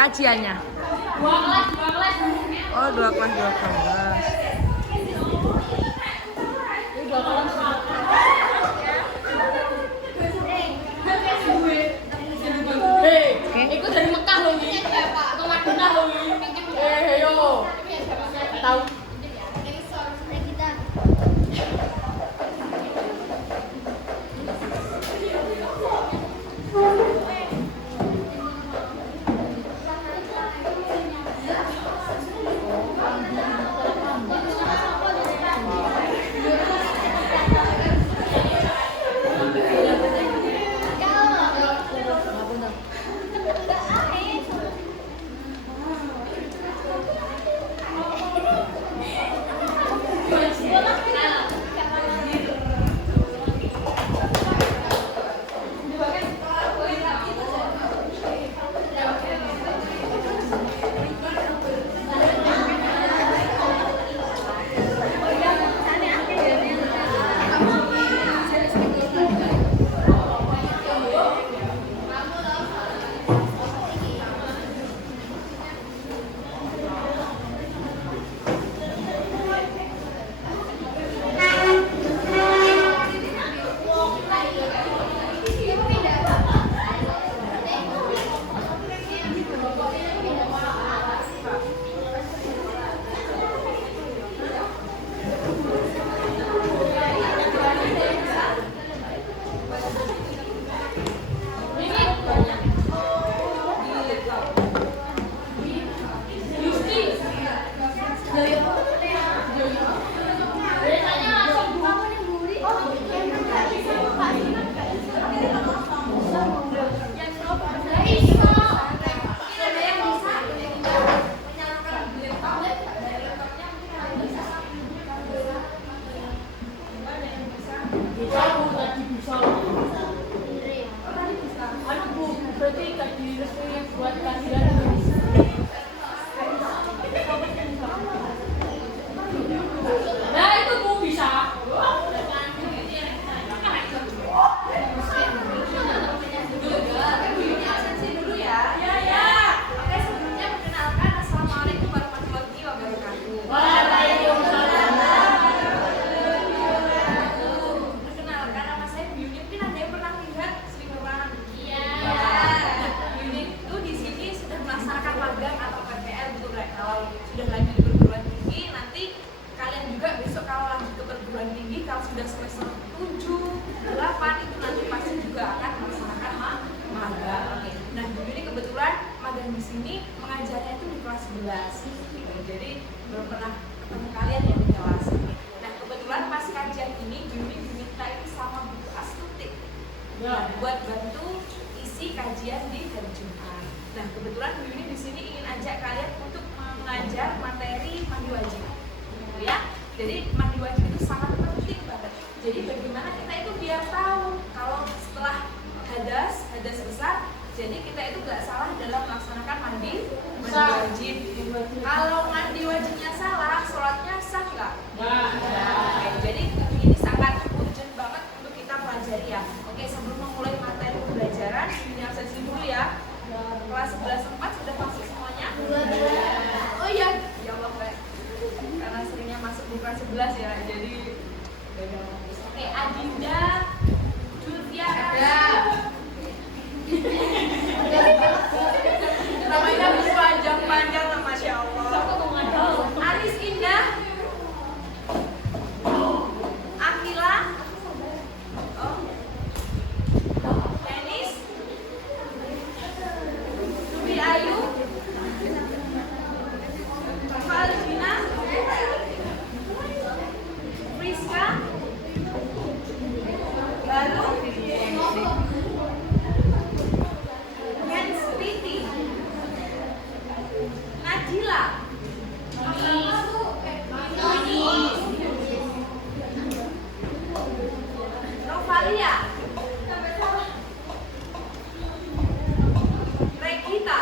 kajiannya? 2 kelas. Oh, 2 kelas, 2 kelas. Ini 2 kelas. Oke. Itu dari Mekah loh ini. Ke Madinah loh ini. Yo. Tahu. Berarti gak direstuin buat kajian. Nah itu Bu bisa. Dulu ya. Ya. Oke, sebelumnya perkenalkan, assalamualaikum warahmatullahi wabarakatuh. Waalaikumsalam. Perkenalkan, nama saya Biuni. Mungkin ada yang pernah lihat Sri Muran? Iya. Biuni itu di sini sudah melaksanakan magang atau PPL gitu kan. Kalau sudah lanjut di perguruan tinggi, nanti kalian juga besok kalau lanjut ke perguruan tinggi, kalau sudah semester 7, 8 itu nanti pasti juga akan melaksanakan magang. Oke. Nah, Biuni kebetulan magang di sini mengajarnya itu di kelas 11. Gitu. Jadi belum pernah ketemu kalian ya di kelas. Nah, kebetulan pas kajian ini Biuni diminta ini sama Bu Astuti. Nah, buat bantu isi kajian di hari Jumat. Nah, kebetulan Biuni di sini ingin ajak kalian untuk mengajar materi mandi wajib. Gitu ya. Jadi mandi wajib itu sangat penting banget. Jadi bagaimana kita itu biar tahu kalau setelah hadas besar, jadi kita itu gak salah dalam melaksanakan mandi wajib. Kalau mandi wajibnya salah, sholatnya sah nggak? Oke, jadi ini sangat urgent banget untuk kita pelajari ya. Oke, sebelum memulai materi pembelajaran, ini absensi dulu ya. Kelas 11-4 sudah masuk semuanya? Oh iya, ya Allah Mbak. Karena seringnya masuk di kelas 11 ya, jadi oke, Adinda Julvia ada. Namanya panjang lah, Masya Allah. Aris Indah, Akila, Denis, Ruby Ayu, Valina, Friska, Baru, Henspiti, Najila, Novalia, Regita,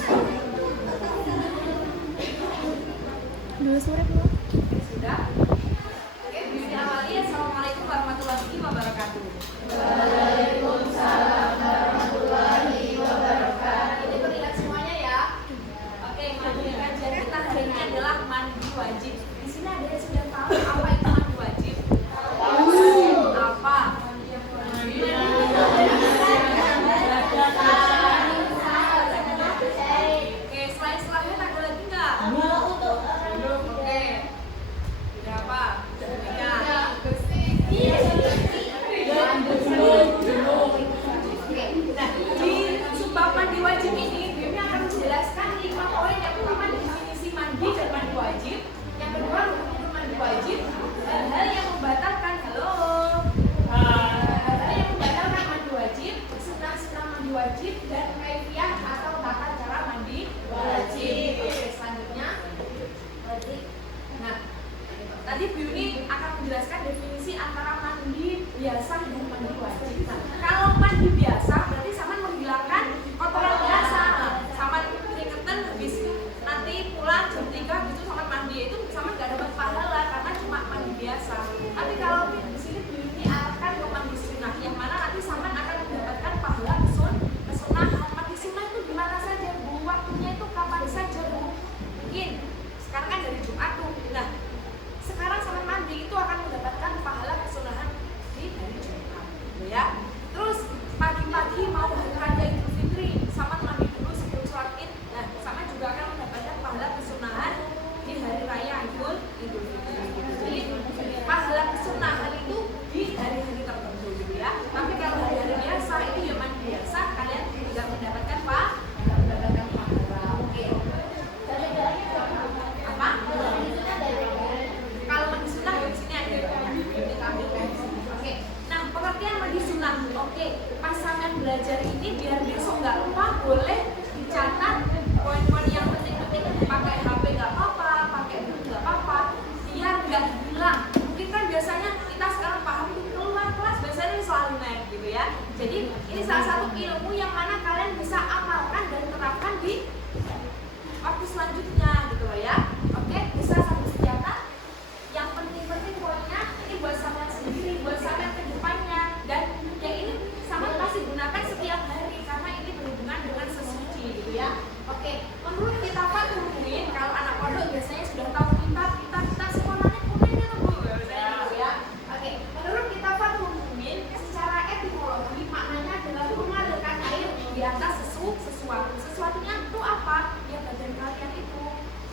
Dua sore belum? Sudah? Oke, Bibi awali. Assalamualaikum warahmatullahi wabarakatuh. Ini beringat semuanya ya. Oke, materi kajian kita hari ini adalah mandi wajib. Di sini ada yang sudah tahu apa itu mandi wajib? Apa? Oke, selain-selain ada lagi nggak? Belum. Oke. Udah apa? Nah, di subbab mandi wajib ini, Bim akan menjelaskan 5 poin. Yang pertama definisi mandi dan mandi wajib. Yang kedua rukun mandi wajib, hal-hal yang membatalkan hal-hal yang membatalkan mandi wajib, sunah-sunah mandi wajib, dan kaifiah atau tata cara mandi wajib. Oke, selanjutnya. Nah, tadi Biuni akan menjelaskan definisi antara mandi biasa dan mandi wajib. Nah, kalau mandi biasa berarti sama menghilangkan kotoran biasa. Sama keringetan habis nanti pulang jam 3 gitu sama mandi itu sama nggak dapat pahala karena cuma mandi biasa. Tapi kalau di sini Biuni akan mandi sunnah yang mana nanti sama akan mendapatkan pahala kesunahan. Mandi sunnah itu gimana saja Bu? Waktunya itu kapan saja Bu? Mungkin sekarang kan dari Jumat tuh. Nah, sekarang sama mandi itu akan mendapatkan pahala kesunahan di hari Jumat, gitu ya. Terus pagi-pagi mau hari raya Idul Fitri, sama mandi dulu sebelum sholat Id. Nah, sama juga akan mendapatkan pahala kesunahan di hari raya Idul Fitri. Jadi pahala kesunahan itu di hari-hari tertentu, gitu ya. Tapi kalau hari-hari biasa itu ya mandi biasa, kalian tidak mendapatkan pahala. Oke. Apa? Kalau mandi sunnah di sini ada Oke. Nah, pengertian mandi sunnah. Oke, pas sampean belajar ini biar besok nggak lupa, boleh dicatat poin-poin yang penting-penting. Pakai HP nggak apa-apa, pakai buku nggak apa-apa, biar nggak hilang. Mungkin kan biasanya kita sekarang paham itu keluar kelas biasanya selalu naik gitu ya. Jadi ini salah satu ilmu yang mana kalian bisa amalkan dan terapkan di waktu selanjutnya gitu loh ya. Oke, bisa sambil dicatat. Yang penting-penting poinnya ini buat sampean sendiri, buat sampean ke depannya, dan yang ini sama pasti gunakan setiap hari karena ini berhubungan dengan sesuci gitu ya. Oke, menurut kita Pak Umumin, kalau anak pondok biasanya sudah tahu kita sekolahnya kuning ya Bu, biasanya gitu ya. Oke, menurut kita Pak Umumin, secara etimologi maknanya adalah mengalirkan air di atas sesuatu. Sesuatunya itu apa? Ya badan kalian itu.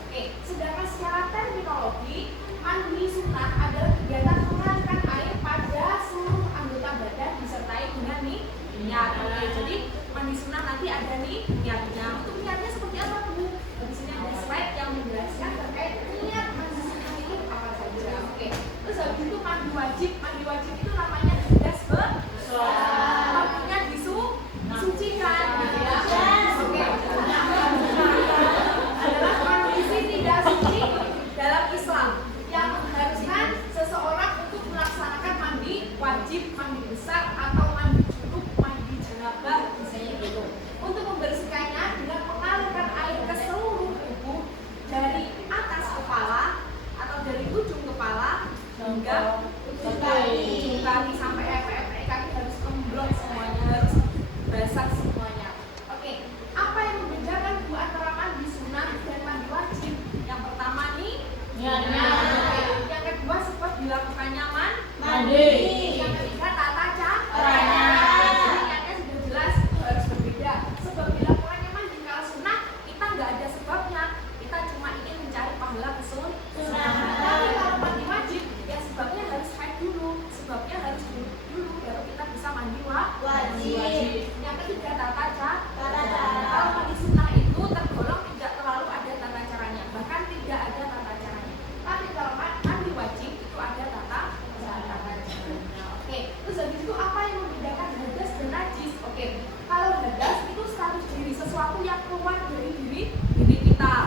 Oke, sedangkan secara terminologi mandi sunnah adalah kegiatan mengalirkan air pada seluruh anggota badan disertai dengan niat. Oke, jadi mandi sunnah nanti ada niatnya. Untuk niatnya seperti apa Bu? Di sini ada slide yang menjelaskan terkait niat mandi sunnah itu apa saja. Oke, terus habis itu mandi wajib. Mandi wajib itu namanya tegas waktunya disucikan gitu ya. Oke, adalah kondisi tidak suci dalam Islam yang mengharuskan seseorang untuk melaksanakan mandi wajib, mandi besar atau mandi junub, mandi janabah misalnya gitu. Untuk membersihkannya dengan mengalirkan air ke seluruh tubuh dari atas kepala atau dari ujung kepala hingga ujung kaki sampai efek kaki harus kemblong semuanya, harus basah semuanya. Oke, apa yang membedakan Bu antara mandi sunnah dan mandi wajib? Yang pertama nih yang kedua sebab dilakukannya mandi. Yang ketiga tata caranya. Jadi niatnya sudah jelas itu harus berbeda. Sebab dilakukannya mandi, kalau sunnah kita nggak ada sebabnya, kita cuma ingin mencari pahala kesunahan. Tapi kalau mandi wajib ya sebabnya harus haid dulu, sebabnya harus dulu baru kita bisa mandi wajib. Yang ketiga tata cara. Kalau mandi sunnah itu tergolong tidak terlalu ada tata caranya, bahkan tidak ada tata caranya. Tapi kalau mandi wajib itu ada tata caranya. Oke, terus habis itu apa yang membedakan hadas dan najis? Oke, kalau hadas itu status diri, sesuatu yang keluar dari diri kita.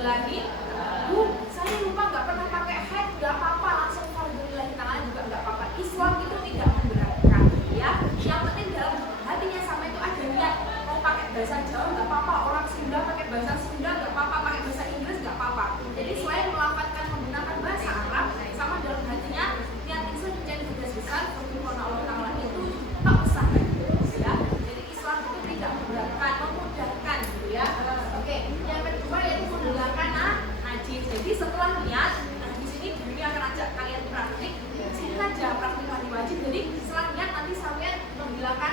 fardholillahi. Bu, saya lupa nggak pernah pakai haid, nggak apa-apa, langsung fardholillahi ta'ala juga nggak apa-apa. Islam itu tidak memberatkan, ya. Yang penting dalam hatinya sama itu ada niat. Mau pakai bahasa Jawa nggak apa-apa, orang Sunda pakai bahasa Sunda nggak apa-apa, pakai bahasa Inggris nggak apa-apa. Jadi selain melafalkan menggunakan bahasa Arab, sama dalam hatinya niat insan menjadi gagas besar, firman Allah Ta'ala itu tak besar, ya. Jadi Islam itu tidak memberatkan, memudahkan, gitu ya. Oke, yang kedua yaitu menggunakan najis. Jadi setelah niat, nah di sini Bumi akan ajak kalian praktik. Sini aja praktik mandi wajib. Jadi setelah niat nanti sampai menghilangkan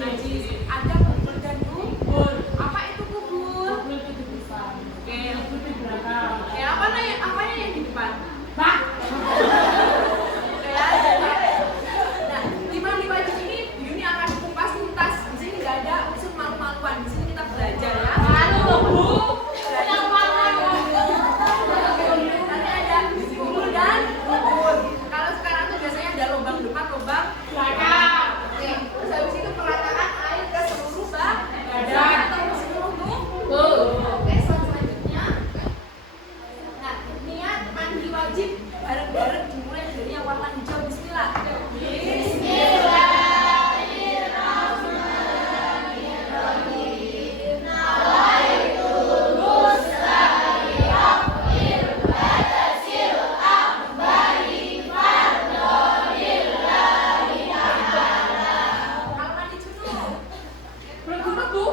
najis. Ada kubur dan kubur. Apa itu kubur? Oke, ya apanya yang di depan? Bah. Ya, nah, di mandi wajib ini Bumi akan kupas tuntas. Di sini nggak ada unsur malu-maluan. Di sini kita belajar ya. Malu loh, Bu. Nanti ada kubur dan kubur. Kalau sekarang tuh biasanya ada lubang depan, lubang belakang. Oke, terus habis itu peratakan air ke seluruh badan atau seluruh tubuh. Oke, selanjutnya, nah niat mandi wajib bareng-bareng dimulai dari yang warna hijau. Bismillah. Kalau mandi junub, Berguna, Bu.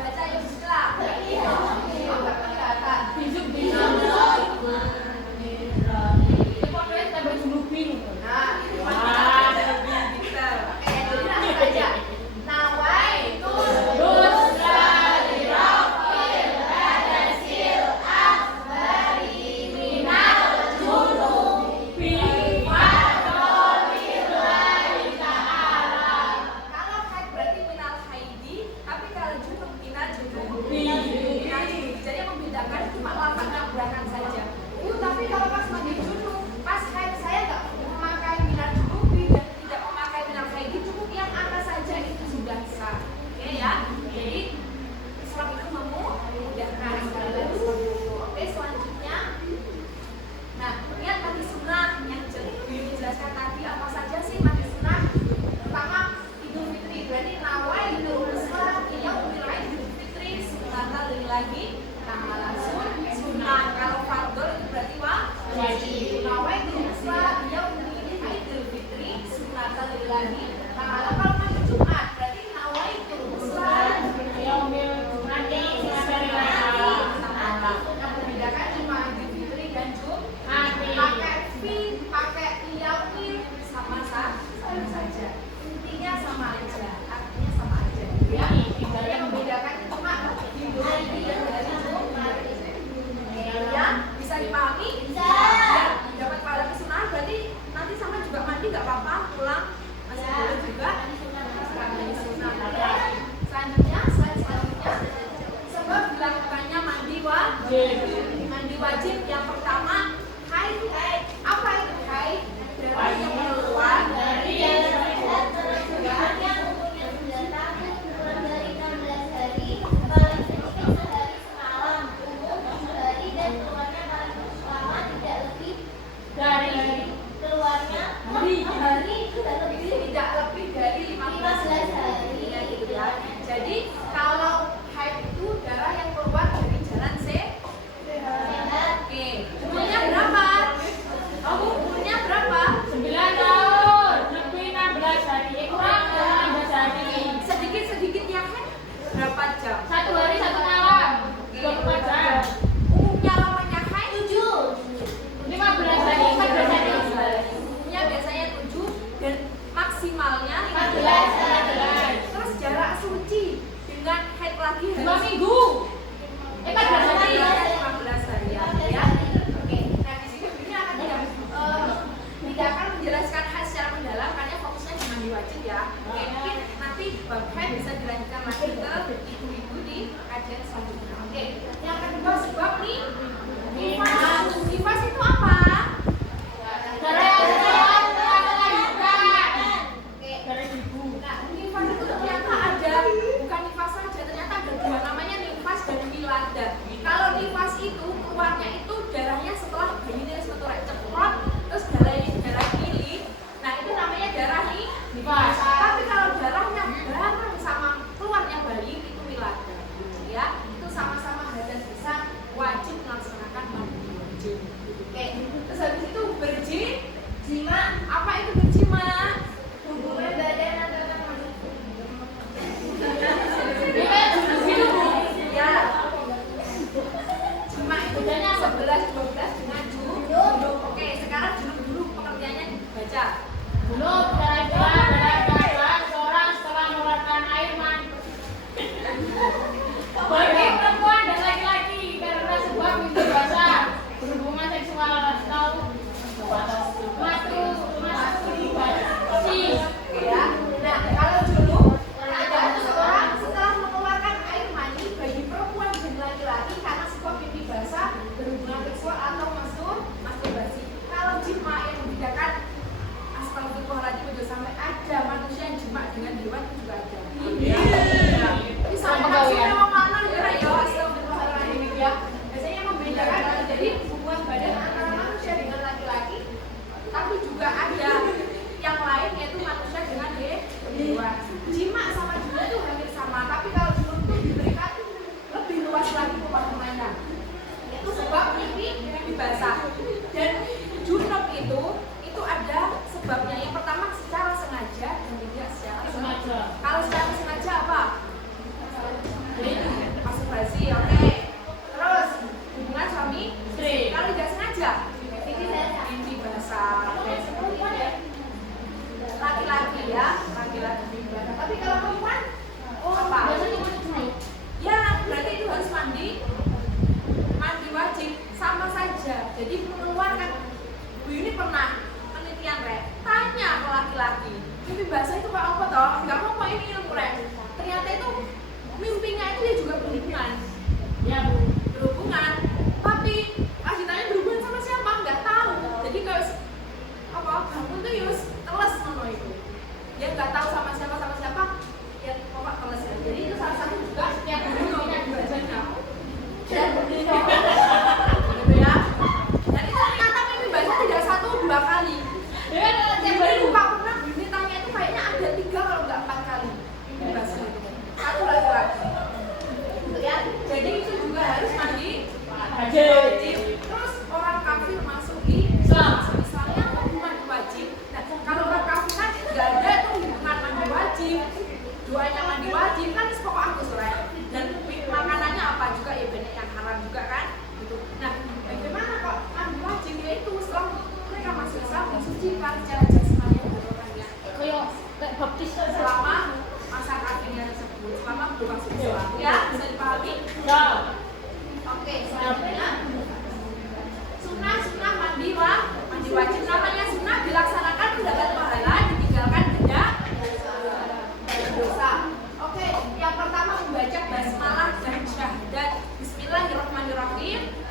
baca ya bismillah. Nggak kelihatan. Ini pokoknya tambah junubin. Nah, itu pasti lebih detail. Oke, jadi langsung aja. Nawaitu kalau haid berarti minal haidi, tapi kalau junub minal junubi. Jadi yang membedakan cuma lafaznya belakang saja. Tapi kalau pas mandi junub, pas haid saya nggak memakai minal junubi dan tidak memakai minal haidi, cukup yang atas saja itu sudah sah. Oke ya. Jadi Islam itu memudahkan sekali lagi seperti itu. Oke, selanjutnya. Nah, lihat mandi sunnah yang dijelaskan tadi apa saja sih mandi sunnah? Pertama, Idul Fitri. Berarti nawaitu yaumil Idul Fitri sunnatan lillahi ta'ala. Sunnah kalau fardhu itu berarti wajib. Nawaitu yaumil Idul Fitri sunnatan lillahi ta'ala. Kalau mandi Jumat berarti nawaitu Yaumil mandi yang membedakan cuma Idul Fitri dan Jumat. Pakai fi, pakai yaumil sama saja. Intinya sama aja, artinya sama aja. Ya, yang membedakan cuma Idul Fitri dan hari Jumat. Ya, bisa dipahami? Bisa. Ya, dapat pahala kesunahan berarti nanti sama juga mandi nggak apa-apa, pulang masih boleh juga. Mandi sunah. Selanjutnya, sebab dilakukannya mandi wajib. Mandi wajib yang pertama haid. Apa itu haid? Dari yang keluar dari tidak lebih dari 15 hari. Ya, gitu ya. Jadi kalau haid itu darah yang keluar dari jalan sehat. Oke.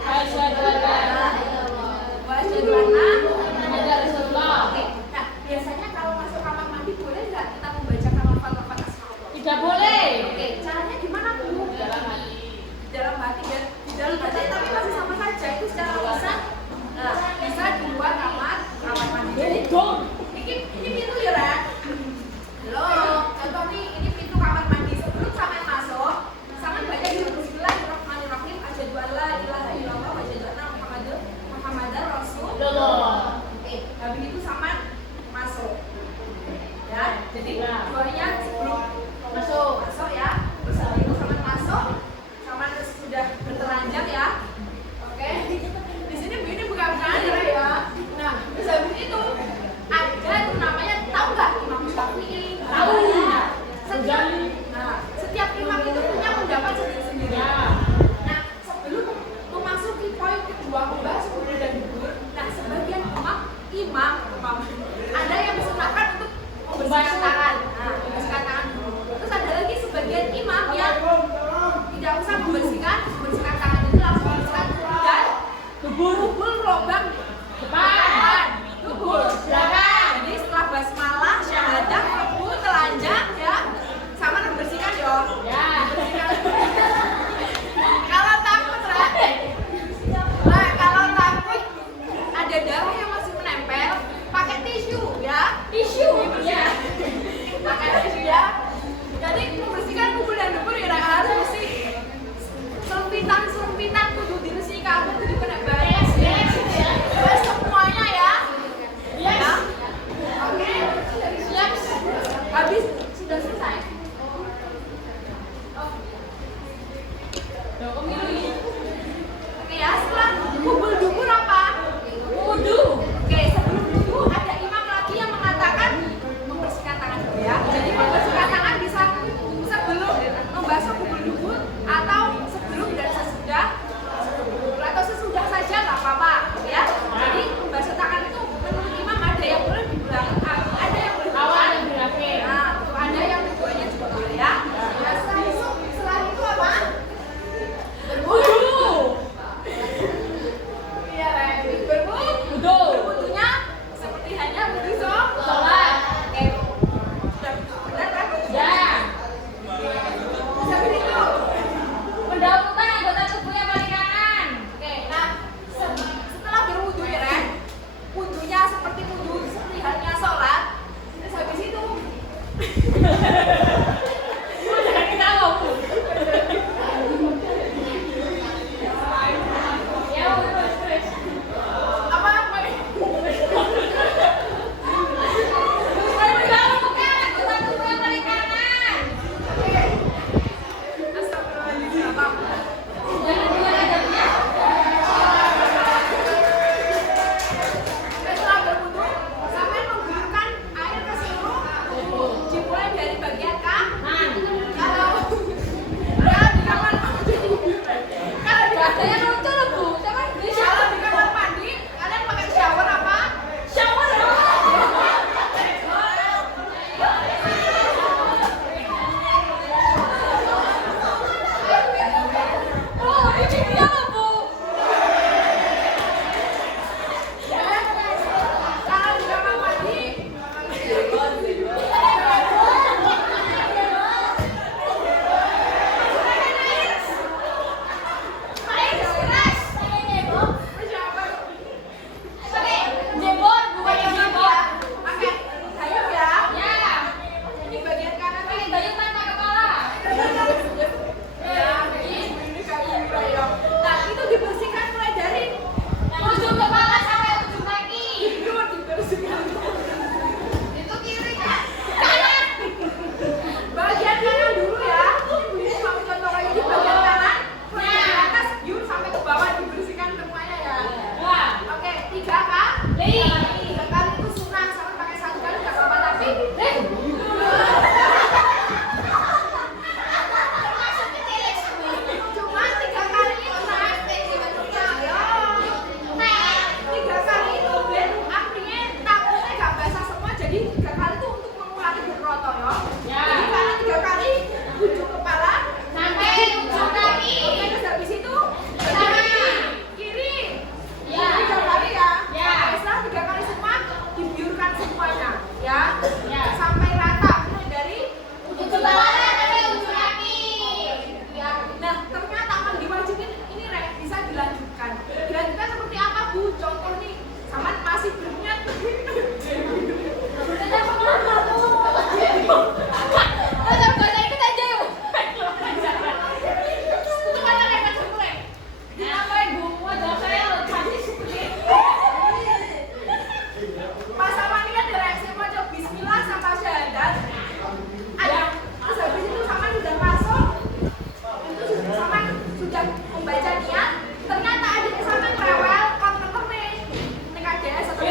Asyhadu an la ilaha illallah wa asyhadu anna Muhammadar Rasulullah. Oke, nah biasanya kalau masuk kamar mandi boleh nggak kita membacakan lafaz-lafaz asmaullah? Tidak boleh. Oke, caranya gimana Bu? Dalam hati. Di dalam hati dan di dalam hati tapi masih sama saja itu secara lisan. Nah, bisa di luar kamar mandi. Very good. Ini pintu ya, Ren? Halo, contoh nih, ini pintu kamar mandi. Sebelum sampai masuk, sampai baca Bismillahirrahmanirrahim. Asyhadu an la ilaha illallah wa asyhadu anna Muhammadar Rasulullah. dilanjutkan. Dilanjutkan seperti apa Bu? Contoh nih, Saman masih berniat Pas Saman ini kan direksi mau coba bismillah sampai syahadat. Ada terus habis itu Saman sudah masuk, itu Saman sudah membaca niat, ternyata adiknya Saman rewel, konter nih KDS atau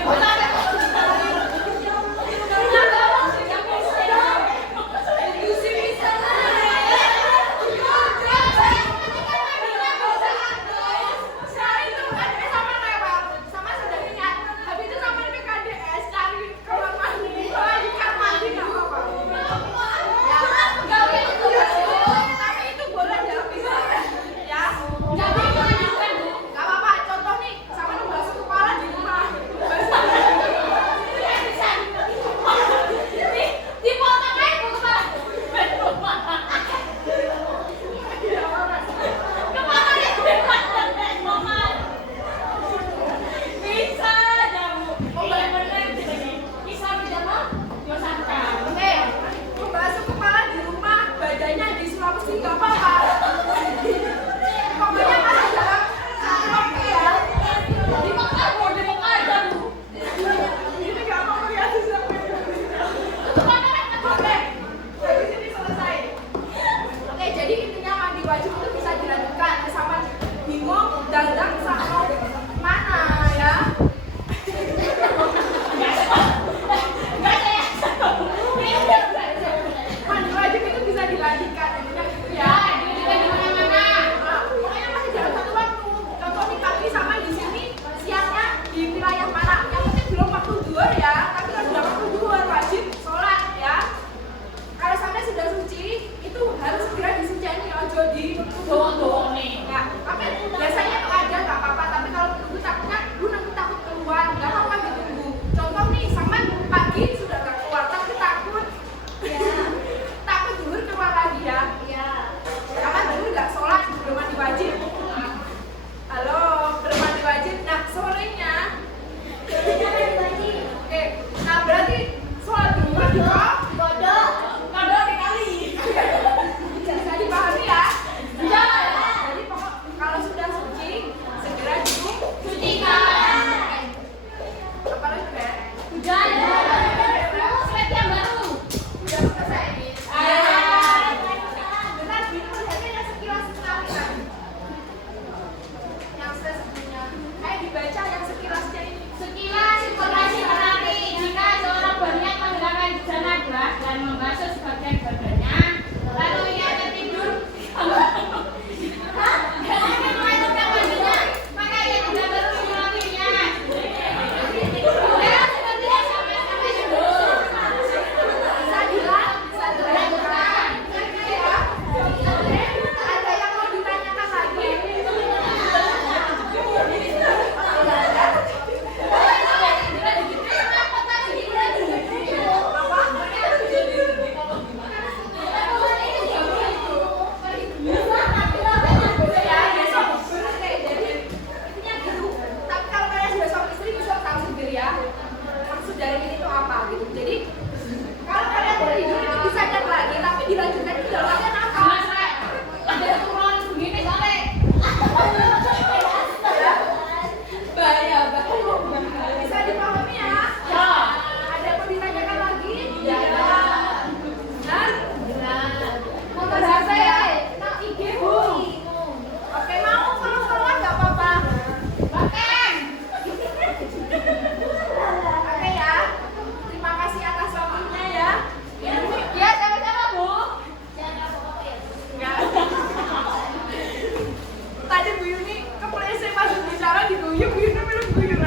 Tadi Bu Yuni ke polisi pas bicara diguyur, Bu Yuni belum guyur